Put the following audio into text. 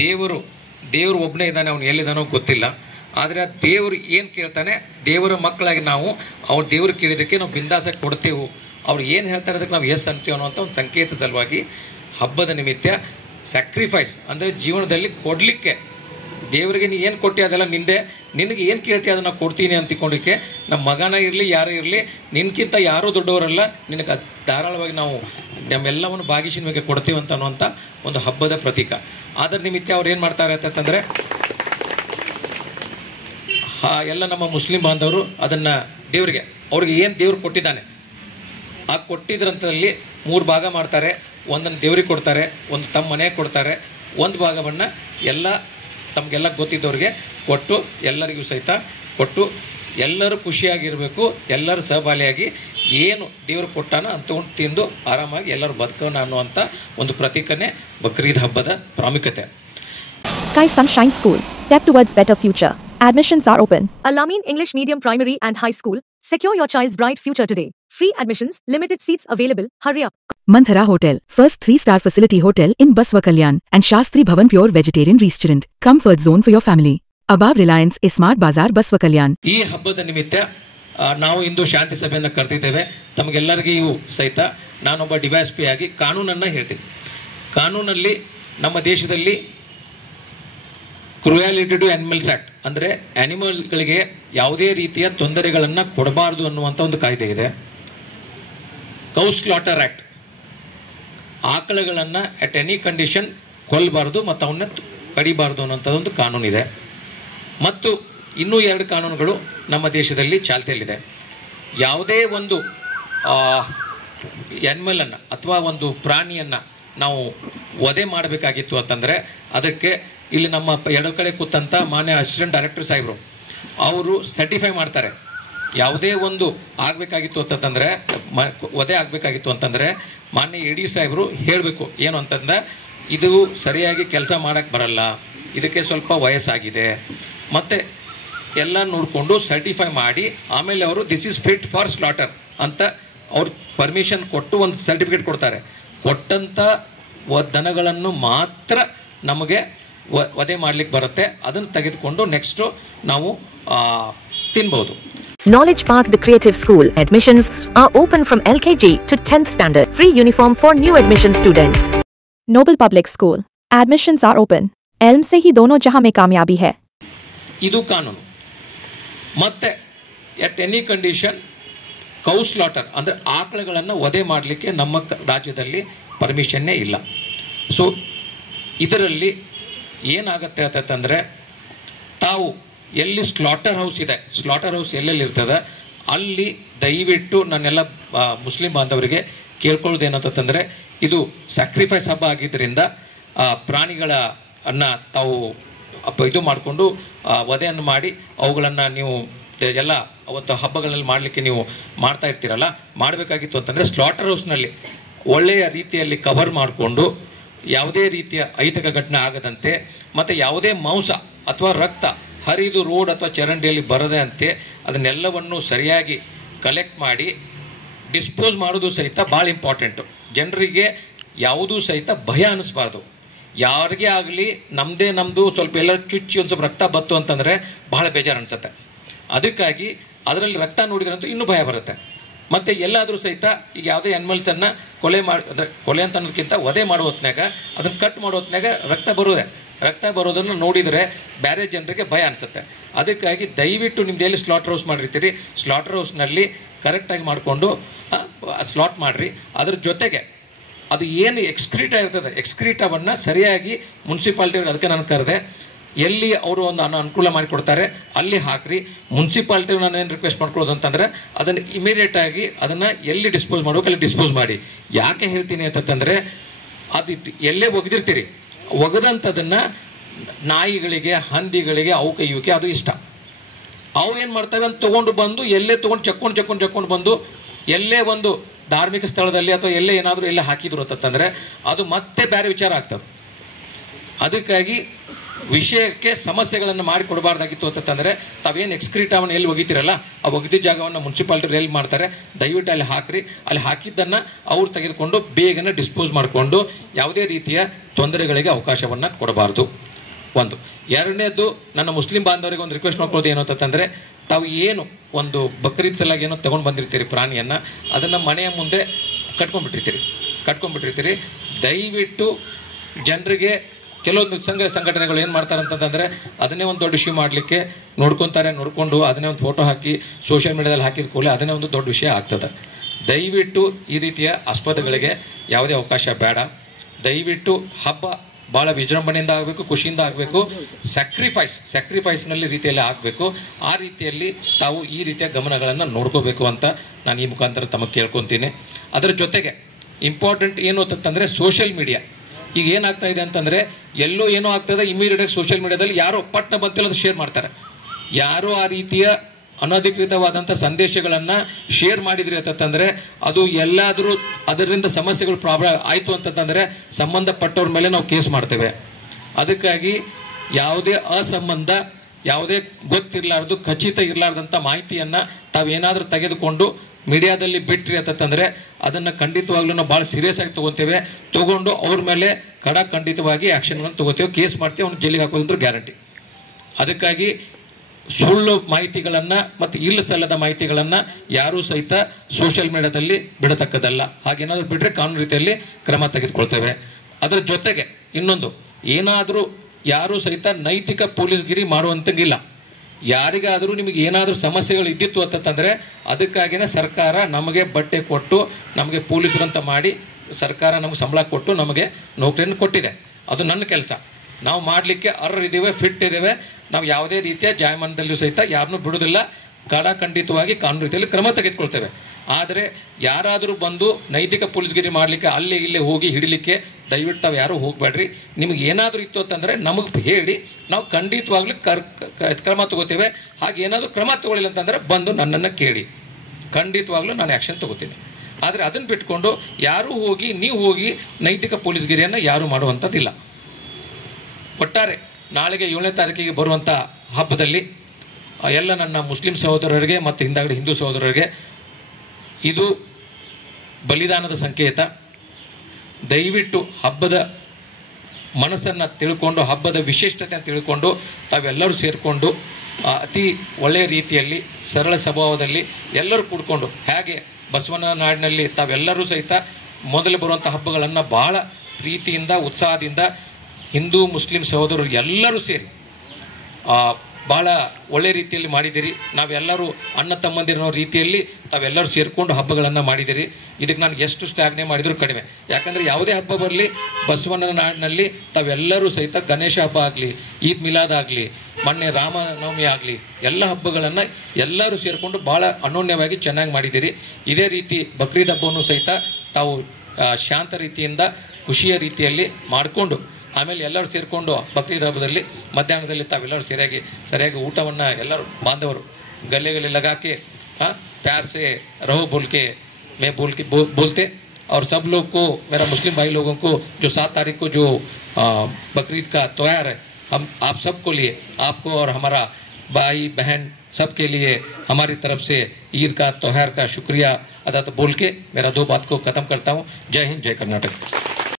ದೇವರು ಒಬ್ಬನೇ ಇದ್ದಾನೆ, ಅವನು ಎಲ್ಲಿದ್ದಾನೋ ಗೊತ್ತಿಲ್ಲ. ಆದರೆ ಆ ದೇವರು ಏನು ಕೇಳ್ತಾನೆ, ದೇವರ ಮಕ್ಕಳಾಗಿ ನಾವು ಅವ್ರ ದೇವರು ಕೇಳಿದ್ದಕ್ಕೆ ನಾವು ಬಿಂದಾಸಕ್ಕೆ ಕೊಡ್ತೇವೆ, ಅವ್ರು ಏನು ಹೇಳ್ತಾರೆ ಅದಕ್ಕೆ ನಾವು ಎಸ್ ಅಂತೀವಿ ಅನ್ನೋಂಥ ಒಂದು ಸಂಕೇತ ಸಲುವಾಗಿ ಹಬ್ಬದ ನಿಮಿತ್ತ ಸ್ಯಾಕ್ರಿಫೈಸ್ ಅಂದರೆ ಜೀವನದಲ್ಲಿ ಕೊಡಲಿಕ್ಕೆ, ದೇವರಿಗೆ ನೀ ಏನು ಕೊಟ್ಟಿ ಅದೆಲ್ಲ ನಿಂದೆ, ನಿನಗೆ ಏನು ಕೇಳ್ತೀಯ ಅದನ್ನು ಕೊಡ್ತೀನಿ ಅಂತಿಕೊಳ್ಳಿಕ್ಕೆ, ನಮ್ಮ ಮಗನ ಇರಲಿ ಯಾರೇ ಇರಲಿ ನಿನ್ಗಿಂತ ಯಾರೂ ದೊಡ್ಡವರಲ್ಲ, ನಿನಗೆ ಧಾರಾಳವಾಗಿ ನಾವು ನಮ್ಮೆಲ್ಲವನ್ನು ಭಾಗಿಸಿ ನಿಮಗೆ ಕೊಡ್ತೀವಿ ಅಂತ ಅನ್ನುವಂಥ ಒಂದು ಹಬ್ಬದ ಪ್ರತೀಕ. ಅದರ ನಿಮಿತ್ತ ಅವ್ರು ಏನು ಮಾಡ್ತಾರೆ ಅಂತಂದರೆ ಎಲ್ಲ ನಮ್ಮ ಮುಸ್ಲಿಂ ಬಾಂಧವರು ಅದನ್ನು ದೇವರಿಗೆ ಅವ್ರಿಗೆ ಏನು ದೇವ್ರು ಕೊಟ್ಟಿದ್ದಾನೆ ಆ ಕೊಟ್ಟಿದ್ರಂಥದಲ್ಲಿ 3 ಭಾಗ ಮಾಡ್ತಾರೆ. ಒಂದನ್ನು ದೇವ್ರಿಗೆ ಕೊಡ್ತಾರೆ, ಒಂದು ತಮ್ಮ ಮನೆಗೆ ಕೊಡ್ತಾರೆ, ಒಂದು ಭಾಗವನ್ನು ಎಲ್ಲ ತಮಗೆಲ್ಲ ಗೊತ್ತಿದ್ದವ್ರಿಗೆ ಕೊಟ್ಟು ಎಲ್ಲರಿಗೂ ಸಹಿತ ಕೊಟ್ಟು ಎಲ್ಲರೂ ಖುಷಿಯಾಗಿರಬೇಕು, ಎಲ್ಲರೂ ಸಹಬಾಲಿಯಾಗಿ ಏನು ದೇವರು ಕೊಟ್ಟಾನ ಅಂತಕೊಂಡು ತಿಂದು ಆರಾಮಾಗಿ ಎಲ್ಲರೂ ಬದುಕೋಣ ಅನ್ನುವಂಥ ಒಂದು ಪ್ರತೀಕನೇ ಬಕ್ರೀದ್ ಹಬ್ಬದ ಪ್ರಾಮುಖ್ಯತೆ. Sky Sunshine School, step towards better future. Admissions are open. Al-Amin English Medium Primary and High School. Secure your child's bright future today. Free admissions, limited seats available. Hurry up. Manthara Hotel, first 3-star facility hotel in Baswa Kalyan and Shastri Bhavan Pure Vegetarian Restaurant. Comfort zone for your family. Above Reliance Smart Bazaar Baswa Kalyan. ಈ ಹಬ್ಬದ ನಿಮಿತ್ತ ನಾವು ಇಂದು ಶಾಂತಿ ಸಭೆಯನ್ನು ಕರೆದಿದ್ದೇವೆ. ತಮಗೆಲ್ಲರಿಗೂ ಸಹಿತ ನಾನೊಬ್ಬ DYSP ಆಗಿ ಕಾನೂನನ್ನು ಹೇಳ್ತೀನಿ. ಕಾನೂನಲ್ಲಿ ನಮ್ಮ ದೇಶದಲ್ಲಿ ಕ್ರೂಯಾಲಿಟಿ ಟು ಆನಿಮಲ್ಸ್ ಆ್ಯಕ್ಟ್ ಅಂದರೆ ಆ್ಯನಿಮಲ್ಗಳಿಗೆ ಯಾವುದೇ ರೀತಿಯ ತೊಂದರೆಗಳನ್ನು ಕೊಡಬಾರ್ದು ಅನ್ನುವಂಥ ಒಂದು ಕಾಯ್ದೆ ಇದೆ. ಕೌ ಸ್ಲಾಟರ್ ಆ್ಯಕ್ಟ್, ಆಕಳುಗಳನ್ನು ಅಟ್ ಎನಿ ಕಂಡೀಷನ್ ಕೊಲ್ಲಬಾರ್ದು ಮತ್ತು ಅವನ್ನ ಕಡಿಬಾರ್ದು ಅನ್ನೋಂಥದ್ದೊಂದು ಕಾನೂನಿದೆ. ಮತ್ತು ಇನ್ನೂ 2 ಕಾನೂನುಗಳು ನಮ್ಮ ದೇಶದಲ್ಲಿ ಚಾಲ್ತಿಯಲ್ಲಿದೆ. ಯಾವುದೇ ಒಂದು ಆ್ಯನಿಮಲನ್ನು ಅಥವಾ ಒಂದು ಪ್ರಾಣಿಯನ್ನು ನಾವು ವಧೆ ಮಾಡಬೇಕಾಗಿತ್ತು ಅಂತಂದರೆ ಅದಕ್ಕೆ ಇಲ್ಲಿ ನಮ್ಮ ಎಡ ಕಡೆ ಕೂತಂಥ ಮಾನ್ಯ ಅಸಿಸ್ಟೆಂಟ್ ಡೈರೆಕ್ಟರ್ ಸಾಹೇಬರು ಅವರು ಸರ್ಟಿಫೈ ಮಾಡ್ತಾರೆ. ಯಾವುದೇ ಒಂದು ಆಗಬೇಕಾಗಿತ್ತು ಅಂತಂದರೆ ವಧೆ ಆಗಬೇಕಾಗಿತ್ತು ಅಂತಂದರೆ ಮಾನ್ಯ ಎ ಡಿ ಸಾಹೇಬರು ಹೇಳಬೇಕು ಏನು ಅಂತಂದರೆ ಇದು ಸರಿಯಾಗಿ ಕೆಲಸ ಮಾಡೋಕ್ಕೆ ಬರಲ್ಲ, ಇದಕ್ಕೆ ಸ್ವಲ್ಪ ವಯಸ್ಸಾಗಿದೆ ಮತ್ತು ಎಲ್ಲ ನೋಡಿಕೊಂಡು ಸರ್ಟಿಫೈ ಮಾಡಿ ಆಮೇಲೆ ಅವರು this is fit for slaughter ಅಂತ ಅವ್ರು ಪರ್ಮಿಷನ್ ಕೊಟ್ಟು ಒಂದು ಸರ್ಟಿಫಿಕೇಟ್ ಕೊಡ್ತಾರೆ. ಕೊಟ್ಟಂಥ ದನಗಳನ್ನು ಮಾತ್ರ ನಮಗೆ ವಧೆ ಮಾಡಲಿಕ್ಕೆ ಬರುತ್ತೆ. ಅದನ್ನು ತೆಗೆದುಕೊಂಡು ನೆಕ್ಸ್ಟು ನಾವು ತಿನ್ಬೋದು. Knowledge Park The Creative School. Admissions are open from LKG to 10th standard. Free uniform for new admission students. Noble Public School. Admissions are open. Elm से ही दोनों जहां में कामयाबी है. ಇದು ಕಾನೂನು. ಮತ್ತು at any condition cow slaughter ಅಂದರೆ ಆಕಳುಗಳನ್ನು ವಧೆ ಮಾಡಲಿಕ್ಕೆ ನಮ್ಮ ರಾಜ್ಯದಲ್ಲಿ ಪರ್ಮಿಷನ್ನೇ ಇಲ್ಲ. ಸೊ ಇದರಲ್ಲಿ ಏನಾಗುತ್ತೆ ಅಂತಂದರೆ ತಾವು ಎಲ್ಲಿ ಸ್ಲಾಟರ್ ಹೌಸ್ ಇದೆ, ಸ್ಲಾಟರ್ ಹೌಸ್ ಎಲ್ಲೆಲ್ಲಿ ಇರ್ತದೆ ಅಲ್ಲಿ ದಯವಿಟ್ಟು ನನ್ನೆಲ್ಲ ಮುಸ್ಲಿಂ ಬಾಂಧವರಿಗೆ ಕೇಳ್ಕೊಳ್ಳೋದೇನಂತಂದರೆ ಇದು ಸ್ಯಾಕ್ರಿಫೈಸ್ ಹಬ್ಬ ಆಗಿದ್ದರಿಂದ ಪ್ರಾಣಿಗಳನ್ನು ತಾವು ಇದು ಮಾಡಿಕೊಂಡು ವಧೆಯನ್ನು ಮಾಡಿ ಅವುಗಳನ್ನು ನೀವು ಎಲ್ಲ ಅವತ್ತು ಹಬ್ಬಗಳಲ್ಲಿ ಮಾಡಲಿಕ್ಕೆ ನೀವು ಮಾಡ್ತಾ ಇರ್ತೀರಲ್ಲ, ಮಾಡಬೇಕಾಗಿತ್ತು ಅಂತಂದರೆ ಸ್ಲಾಟರ್ ಹೌಸ್ನಲ್ಲಿ ಒಳ್ಳೆಯ ರೀತಿಯಲ್ಲಿ ಕವರ್ ಮಾಡಿಕೊಂಡು ಯಾವುದೇ ರೀತಿಯ ಅಹಿತಕ ಘಟನೆ ಆಗದಂತೆ ಮತ್ತು ಯಾವುದೇ ಮಾಂಸ ಅಥವಾ ರಕ್ತ ಹರಿದು ರೋಡ್ ಅಥವಾ ಚರಂಡಿಯಲ್ಲಿ ಬರದೆ ಅಂತೆ ಅದನ್ನೆಲ್ಲವನ್ನು ಸರಿಯಾಗಿ ಕಲೆಕ್ಟ್ ಮಾಡಿ ಡಿಸ್ಪೋಸ್ ಮಾಡೋದು ಸಹಿತ ಭಾಳ ಇಂಪಾರ್ಟೆಂಟು. ಜನರಿಗೆ ಯಾವುದೂ ಸಹಿತ ಭಯ ಅನ್ನಿಸ್ಬಾರ್ದು. ಯಾರಿಗೇ ಆಗಲಿ ನಮ್ಮದು ಸ್ವಲ್ಪ ಎಲ್ಲ ಚುಚ್ಚಿ ಒಂದು ಸ್ವಲ್ಪ ರಕ್ತ ಬತ್ತು ಅಂತಂದರೆ ಭಾಳ ಬೇಜಾರು ಅನಿಸುತ್ತೆ. ಅದಕ್ಕಾಗಿ ಅದರಲ್ಲಿ ರಕ್ತ ನೋಡಿದ್ರಂತೂ ಇನ್ನೂ ಭಯ ಬರುತ್ತೆ. ಮತ್ತು ಎಲ್ಲಾದರೂ ಸಹಿತ ಈಗ ಯಾವುದೇ ಆ್ಯನಿಮಲ್ಸನ್ನು ಕೊಲೆ ಮಾಡಿ ಅಂದರೆ ಕೊಲೆ ಅಂತ ಅನ್ನೋದಕ್ಕಿಂತ ವಧೆ ಮಾಡೋ ಹೊತ್ನಾಗ ಅದನ್ನು ಕಟ್ ಮಾಡೋ ಹೊತ್ನಾಗ ರಕ್ತ ಬರೋದನ್ನು ನೋಡಿದರೆ ಬೇರೆ ಜನರಿಗೆ ಭಯ ಅನಿಸುತ್ತೆ. ಅದಕ್ಕಾಗಿ ದಯವಿಟ್ಟು ನಿಮ್ದು ಎಲ್ಲಿ ಸ್ಲಾಟರ್ ಹೌಸ್ ಮಾಡಿರ್ತೀರಿ ಸ್ಲಾಟರ್ ಹೌಸ್ನಲ್ಲಿ ಕರೆಕ್ಟಾಗಿ ಮಾಡಿಕೊಂಡು ಸ್ಲಾಟ್ ಮಾಡಿರಿ. ಅದ್ರ ಜೊತೆಗೆ ಅದು ಏನು ಎಕ್ಸ್ಕ್ರೀಟ ಇರ್ತದೆ ಎಕ್ಸ್ಕ್ರೀಟವನ್ನು ಸರಿಯಾಗಿ ಮುನ್ಸಿಪಾಲ್ಟಿಯವ್ರು ಅದಕ್ಕೆ ನಾನು ಕರೆದೆ ಎಲ್ಲಿ ಅವರು ಒಂದು ಅನುಕೂಲ ಮಾಡಿಕೊಡ್ತಾರೆ ಅಲ್ಲಿ ಹಾಕಿರಿ. ಮುನ್ಸಿಪಾಲ್ಟಿ ನಾನು ಏನು ರಿಕ್ವೆಸ್ಟ್ ಮಾಡ್ಕೊಳ್ಳೋದು ಅಂತಂದರೆ ಅದನ್ನು ಇಮಿಡಿಯೇಟಾಗಿ ಅದನ್ನು ಎಲ್ಲಿ ಡಿಸ್ಪೋಸ್ ಮಾಡಬೇಕು ಅಲ್ಲಿ ಡಿಸ್ಪೋಸ್ ಮಾಡಿ. ಯಾಕೆ ಹೇಳ್ತೀನಿ ಅಂತಂದರೆ ಅದು ಎಲ್ಲೇ ಒಗೆದಿರ್ತೀರಿ ಒಗೆದಂಥದನ್ನು ನಾಯಿಗಳಿಗೆ ಹಂದಿಗಳಿಗೆ ಅವಕ್ಕೆ ಇವಕ್ಕೆ ಅದು ಇಷ್ಟ. ಅವು ಏನು ಮಾಡ್ತವೆ ಅಂತ ತೊಗೊಂಡು ಬಂದು ಎಲ್ಲೇ ತೊಗೊಂಡು ಚಕ್ಕೊಂಡು ಬಂದು ಎಲ್ಲೇ ಒಂದು ಧಾರ್ಮಿಕ ಸ್ಥಳದಲ್ಲಿ ಅಥವಾ ಎಲ್ಲೇ ಏನಾದರೂ ಎಲ್ಲೇ ಹಾಕಿದ್ರು ಅಂತಂದರೆ ಅದು ಮತ್ತೆ ಬೇರೆ ವಿಚಾರ ಆಗ್ತದೆ. ಅದಕ್ಕಾಗಿ ವಿಷಯಕ್ಕೆ ಸಮಸ್ಯೆಗಳನ್ನು ಮಾಡಿಕೊಡಬಾರ್ದಾಗಿತ್ತು ಅಂತಂದರೆ ತಾವೇನು ಎಕ್ಸ್ಕ್ರೀಟವನ್ನು ಎಲ್ಲಿ ಒಗಿತೀರಲ್ಲ ಆ ಒಗೆದಿದ್ದ ಜಾಗವನ್ನು ಮುನ್ಸಿಪಾಲ್ಟಿ ಎಲ್ಲಿ ಮಾಡ್ತಾರೆ ದಯವಿಟ್ಟು ಅಲ್ಲಿ ಹಾಕಿರಿ. ಅಲ್ಲಿ ಹಾಕಿದ್ದನ್ನು ಅವ್ರು ತೆಗೆದುಕೊಂಡು ಬೇಗನೆ ಡಿಸ್ಪೋಸ್ ಮಾಡಿಕೊಂಡು ಯಾವುದೇ ರೀತಿಯ ತೊಂದರೆಗಳಿಗೆ ಅವಕಾಶವನ್ನು ಕೊಡಬಾರ್ದು. ಒಂದು. ಎರಡನೇದು, ನನ್ನ ಮುಸ್ಲಿಂ ಬಾಂಧವರಿಗೆ ಒಂದು ರಿಕ್ವೆಸ್ಟ್ ಮಾಡ್ಕೊಳ್ಳೋದು ಏನು ಅಂತಂದರೆ, ತಾವು ಏನು ಒಂದು ಬಕ್ರೀದ್ ಸಲಾಗಿ ಏನೋ ತೊಗೊಂಡು ಬಂದಿರ್ತೀರಿ ಪ್ರಾಣಿಯನ್ನು, ಅದನ್ನು ಮನೆಯ ಮುಂದೆ ಕಟ್ಕೊಂಡ್ಬಿಟ್ಟಿರ್ತೀರಿ. ದಯವಿಟ್ಟು ಜನರಿಗೆ ಕೆಲವೊಂದು ಸಂಘಟನೆಗಳು ಏನು ಮಾಡ್ತಾರೆ ಅಂತಂದರೆ, ಅದನ್ನೇ ಒಂದು ದೊಡ್ಡ ಇಶ್ಯೂ ಮಾಡಲಿಕ್ಕೆ ನೋಡ್ಕೊಂಡು ಅದನ್ನೇ ಒಂದು ಫೋಟೋ ಹಾಕಿ ಸೋಷಿಯಲ್ ಮೀಡಿಯಾದಲ್ಲಿ ಹಾಕಿದ ಕೂಡಲೇ ಅದನ್ನೇ ಒಂದು ದೊಡ್ಡ ವಿಷಯ ಆಗ್ತದೆ. ದಯವಿಟ್ಟು ಈ ರೀತಿಯ ಆಸ್ಪದಗಳಿಗೆ ಯಾವುದೇ ಅವಕಾಶ ಬೇಡ. ದಯವಿಟ್ಟು ಹಬ್ಬ ಭಾಳ ವಿಜೃಂಭಣೆಯಿಂದ ಆಗಬೇಕು, ಖುಷಿಯಿಂದ ಆಗಬೇಕು, ಸ್ಯಾಕ್ರಿಫೈಸ್ನಲ್ಲಿ ರೀತಿಯಲ್ಲಿ ಆಗಬೇಕು. ಆ ರೀತಿಯಲ್ಲಿ ತಾವು ಈ ರೀತಿಯ ಗಮನಗಳನ್ನು ನೋಡ್ಕೋಬೇಕು ಅಂತ ನಾನು ಈ ಮುಖಾಂತರ ತಮಗೆ ಕೇಳ್ಕೊತೀನಿ. ಅದರ ಜೊತೆಗೆ ಇಂಪಾರ್ಟೆಂಟ್ ಏನು ಅಂತಂದರೆ, ಸೋಷಿಯಲ್ ಮೀಡಿಯಾ ಈಗ ಏನಾಗ್ತಾ ಇದೆ ಅಂತಂದರೆ, ಎಲ್ಲೋ ಏನೋ ಆಗ್ತದೆ, ಇಮಿಡಿಯೇಟಾಗಿ ಸೋಷಿಯಲ್ ಮೀಡಿಯಾದಲ್ಲಿ ಯಾರೋ ಪಟ್ನ ಬಂತಿಲ್ಲ ಅದು ಶೇರ್ ಮಾಡ್ತಾರೆ. ಯಾರೋ ಆ ರೀತಿಯ ಅನಧಿಕೃತವಾದಂಥ ಸಂದೇಶಗಳನ್ನು ಶೇರ್ ಮಾಡಿದ್ರಿ ಅಂತಂದರೆ, ಅದು ಎಲ್ಲಾದರೂ ಅದರಿಂದ ಸಮಸ್ಯೆಗಳು ಪ್ರಾಬ್ಲಮ್ ಆಯಿತು ಅಂತಂದರೆ ಸಂಬಂಧಪಟ್ಟವ್ರ ಮೇಲೆ ನಾವು ಕೇಸ್ ಮಾಡ್ತೇವೆ. ಅದಕ್ಕಾಗಿ ಯಾವುದೇ ಅಸಂಬಂಧ, ಯಾವುದೇ ಗೊತ್ತಿರಲಾರ್ದು, ಖಚಿತ ಇರಲಾರ್ದಂಥ ಮಾಹಿತಿಯನ್ನು ತಾವೇನಾದರೂ ತೆಗೆದುಕೊಂಡು ಮೀಡಿಯಾದಲ್ಲಿ ಬಿಟ್ರಿ ಅಂತಂದರೆ ಅದನ್ನು ಖಂಡಿತವಾಗ್ಲೂ ನಾವು ಭಾಳ ಸೀರಿಯಸ್ ಆಗಿ ತೊಗೊಂಡು ಅವ್ರ ಮೇಲೆ ಖಂಡಿತವಾಗಿ ಆ್ಯಕ್ಷನ್ಗಳನ್ನು ತೊಗೋತೇವೆ, ಕೇಸ್ ಮಾಡ್ತೇವೆ, ಅವ್ನು ಜೈಲಿಗೆ ಹಾಕೋದಂದ್ರೆ ಗ್ಯಾರಂಟಿ. ಅದಕ್ಕಾಗಿ ಸುಳ್ಳು ಮಾಹಿತಿಗಳನ್ನು ಮತ್ತು ಇಲ್ಲ ಸಲ್ಲದ ಮಾಹಿತಿಗಳನ್ನು ಯಾರೂ ಸಹಿತ ಸೋಷಿಯಲ್ ಮೀಡಿಯಾದಲ್ಲಿ ಬಿಡತಕ್ಕದಲ್ಲ. ಹಾಗೇನಾದರೂ ಬಿಟ್ಟರೆ ಕಾನೂನು ರೀತಿಯಲ್ಲಿ ಕ್ರಮ ತೆಗೆದುಕೊಳ್ತೇವೆ. ಅದರ ಜೊತೆಗೆ ಇನ್ನೊಂದು, ಏನಾದರೂ ಯಾರೂ ಸಹಿತ ನೈತಿಕ ಪೊಲೀಸ್ಗಿರಿ ಮಾಡುವಂತಂಗಿಲ್ಲ. ಯಾರಿಗಾದರೂ ನಿಮಗೆ ಏನಾದರೂ ಸಮಸ್ಯೆಗಳು ಇದ್ದಿತ್ತು ಅಂತಂದರೆ ಅದಕ್ಕಾಗಿಯೇ ಸರ್ಕಾರ ನಮಗೆ ಬಟ್ಟೆ ಕೊಟ್ಟು, ನಮಗೆ ಪೊಲೀಸರಂತ ಮಾಡಿ, ಸರ್ಕಾರ ನಮಗೆ ಸಂಬಳ ಕೊಟ್ಟು ನಮಗೆ ನೌಕರಿಯನ್ನು ಕೊಟ್ಟಿದೆ. ಅದು ನನ್ನ ಕೆಲಸ. ನಾವು ಮಾಡಲಿಕ್ಕೆ ಅರ್ಹರಿದ್ದೇವೆ, ಫಿಟ್ ಇದ್ದೇವೆ. ನಾವು ಯಾವುದೇ ರೀತಿಯ ಜಾಯಮಾನದಲ್ಲೂ ಸಹಿತ ಯಾರನ್ನೂ ಬಿಡೋದಿಲ್ಲ. ಖಂಡಿತವಾಗಿ ಕಾನೂನು ರೀತಿಯಲ್ಲಿ ಕ್ರಮ ತೆಗೆದುಕೊಳ್ತೇವೆ. ಆದರೆ ಯಾರಾದರೂ ಬಂದು ನೈತಿಕ ಪೊಲೀಸ್ಗಿರಿ ಮಾಡಲಿಕ್ಕೆ ಅಲ್ಲೇ ಇಲ್ಲೇ ಹೋಗಿ ಹಿಡಿಲಿಕ್ಕೆ ದಯವಿಟ್ಟು ತಾವು ಯಾರೂ ಹೋಗಬೇಡ್ರಿ. ನಿಮಗೆ ಏನಾದರೂ ಇತ್ತು ಅಂತಂದರೆ ನಮಗೆ ಹೇಳಿ, ನಾವು ಖಂಡಿತವಾಗ್ಲೂ ಕ್ರಮ ತಗೋತೇವೆ. ಹಾಗೆ ಏನಾದರೂ ಕ್ರಮ ತಗೊಳ್ಳಿಲ್ಲ ಅಂತಂದರೆ ಬಂದು ನನ್ನನ್ನು ಕೇಳಿ, ಖಂಡಿತವಾಗ್ಲೂ ನಾನು ಆ್ಯಕ್ಷನ್ ತಗೋತೀನಿ. ಆದರೆ ಅದನ್ನು ಬಿಟ್ಕೊಂಡು ನೀವು ಹೋಗಿ ನೈತಿಕ ಪೊಲೀಸ್ಗಿರಿಯನ್ನು ಯಾರೂ ಮಾಡುವಂಥದ್ದಿಲ್ಲ. ಒಟ್ಟಾರೆ ನಾಳೆಗೆ 7ನೇ ತಾರೀಕಿಗೆ ಬರುವಂಥ ಹಬ್ಬದಲ್ಲಿ ಎಲ್ಲ ನನ್ನ ಮುಸ್ಲಿಂ ಸಹೋದರರಿಗೆ ಮತ್ತು ಹಿಂದಾಗಡೆ ಹಿಂದೂ ಸಹೋದರರಿಗೆ ಇದು ಬಲಿದಾನದ ಸಂಕೇತ. ದಯವಿಟ್ಟು ಹಬ್ಬದ ಮನಸ್ಸನ್ನು ತಿಳ್ಕೊಂಡು, ಹಬ್ಬದ ವಿಶಿಷ್ಟತೆಯನ್ನು ತಿಳ್ಕೊಂಡು ತಾವೆಲ್ಲರೂ ಸೇರಿಕೊಂಡು ಅತಿ ಒಳ್ಳೆಯ ರೀತಿಯಲ್ಲಿ ಸರಳ ಸ್ವಭಾವದಲ್ಲಿ ಎಲ್ಲರೂ ಕೂಡ್ಕೊಂಡು, ಹೇಗೆ ಬಸವನ ನಾಡಿನಲ್ಲಿ ತಾವೆಲ್ಲರೂ ಸಹಿತ ಮೊದಲು ಬರುವಂಥ ಹಬ್ಬಗಳನ್ನು ಭಾಳ ಪ್ರೀತಿಯಿಂದ, ಉತ್ಸಾಹದಿಂದ ಹಿಂದೂ ಮುಸ್ಲಿಂ ಸಹೋದರರು ಎಲ್ಲರೂ ಸೇರಿ ಭಾಳ ಒಳ್ಳೆಯ ರೀತಿಯಲ್ಲಿ ಮಾಡಿದ್ದೀರಿ. ನಾವೆಲ್ಲರೂ ಅಣ್ಣ ತಮ್ಮಂದಿರೋ ರೀತಿಯಲ್ಲಿ ತಾವೆಲ್ಲರೂ ಸೇರಿಕೊಂಡು ಹಬ್ಬಗಳನ್ನು ಮಾಡಿದ್ದೀರಿ. ಇದಕ್ಕೆ ನಾನು ಎಷ್ಟು ಶ್ಲಾಘನೆ ಮಾಡಿದರೂ ಕಡಿಮೆ. ಯಾಕಂದರೆ ಯಾವುದೇ ಹಬ್ಬ ಬರಲಿ, ಬಸವನ ನಾಡಿನಲ್ಲಿ ತಾವೆಲ್ಲರೂ ಸಹಿತ ಗಣೇಶ ಹಬ್ಬ ಆಗಲಿ, ಈದ್ ಮಿಲಾದ್ ಆಗಲಿ, ಮೊನ್ನೆ ರಾಮನವಮಿ ಆಗಲಿ, ಎಲ್ಲ ಹಬ್ಬಗಳನ್ನು ಎಲ್ಲರೂ ಸೇರಿಕೊಂಡು ಭಾಳ ಅನೋನ್ಯವಾಗಿ ಚೆನ್ನಾಗಿ ಮಾಡಿದ್ದೀರಿ. ಇದೇ ರೀತಿ ಬಕ್ರೀದ್ ಹಬ್ಬವನ್ನು ಸಹಿತ ತಾವು ಶಾಂತ ರೀತಿಯಿಂದ, ಖುಷಿಯ ರೀತಿಯಲ್ಲಿ ಮಾಡಿಕೊಂಡು ಆಮೇಲೆ ಎಲ್ಲರೂ ಸೇರಿಕೊಂಡು ಬಕ್ರೀದ್ ಹಬ್ಬದಲ್ಲಿ ಮಧ್ಯಾಹ್ನದಲ್ಲಿ ತಾವೆಲ್ಲರೂ ಸರಿಯಾಗಿ ಊಟವನ್ನು ಎಲ್ಲರೂ ಬಾಂಧವರು गले लगा के प्यार से रहो बोल के मैं बोलते। और सब लोग को, मेरा मुस्लिम भाई लोगों को, जो 7 तारीख को जो बकरीद का त्यौहार है, हम आप सबको लिए, आपको और हमारा भाई बहन सबके लिए हमारी तरफ से ईद का त्यौहार का शुक्रिया अदा बोल के मेरा 2 बात को ख़त्म करता हूँ। जय हिंद, जय कर्नाटक।